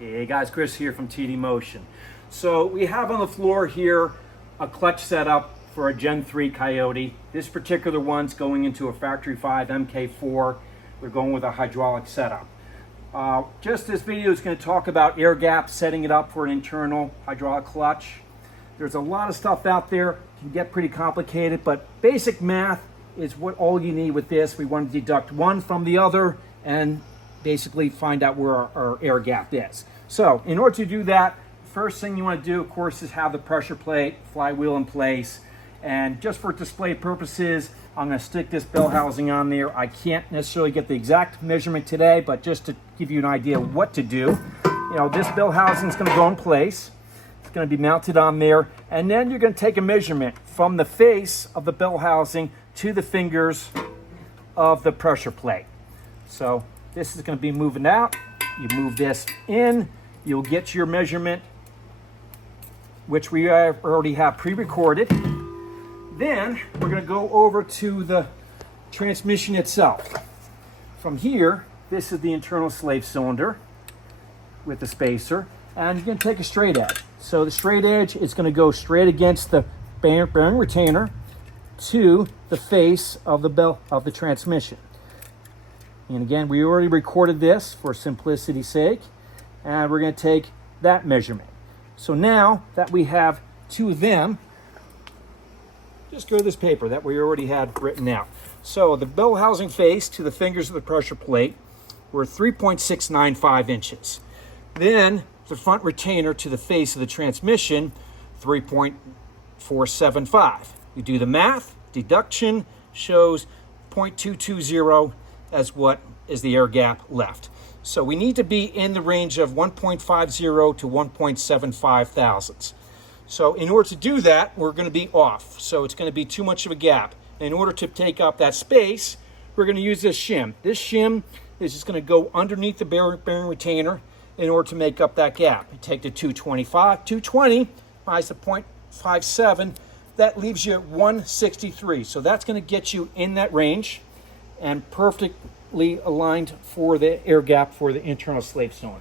Hey guys, Chris here from TD Motion. So we have on the floor here a clutch setup for a Gen 3 Coyote. This particular one's going into a Factory 5 MK4. We're going with a hydraulic setup. Just this video is going to talk about air gap, setting it up for an internal hydraulic clutch. There's a lot of stuff out there, it can get pretty complicated, but basic math is what all you need with this. We want to deduct one from the other and basically find out where our air gap is. So in order to do that, first thing you want to do, of course, is have the pressure plate, flywheel in place. And just for display purposes, I'm going to stick this bell housing on there. I can't necessarily get the exact measurement today, but just to give you an idea of what to do. You know, this bell housing is going to go in place. It's going to be mounted on there. And then you're going to take a measurement from the face of the bell housing to the fingers of the pressure plate. So this is going to be moving out. You move this in, you'll get your measurement, which we already have pre-recorded. Then we're going to go over to the transmission itself. From here, this is the internal slave cylinder with the spacer, and you're going to take a straight edge. So the straight edge is going to go straight against the bearing retainer to the face of the bell of the transmission. And again, we already recorded this for simplicity's sake, and we're going to take that measurement. So now that we have two of them, just go to this paper that we already had written out. So the bell housing face to the fingers of the pressure plate were 3.695 inches. Then the front retainer to the face of the transmission, 3.475. You do the math, deduction shows 0.220 as what is the air gap left. So we need to be in the range of 1.50 to 1.75 thousandths. So in order to do that, we're going to be off. So it's going to be too much of a gap. In order to take up that space, we're going to use this shim. This shim is just going to go underneath the bearing retainer in order to make up that gap. You take the 220 minus the 0.57, that leaves you at 163. So that's going to get you in that range and perfectly aligned for the air gap for the internal slave cylinder.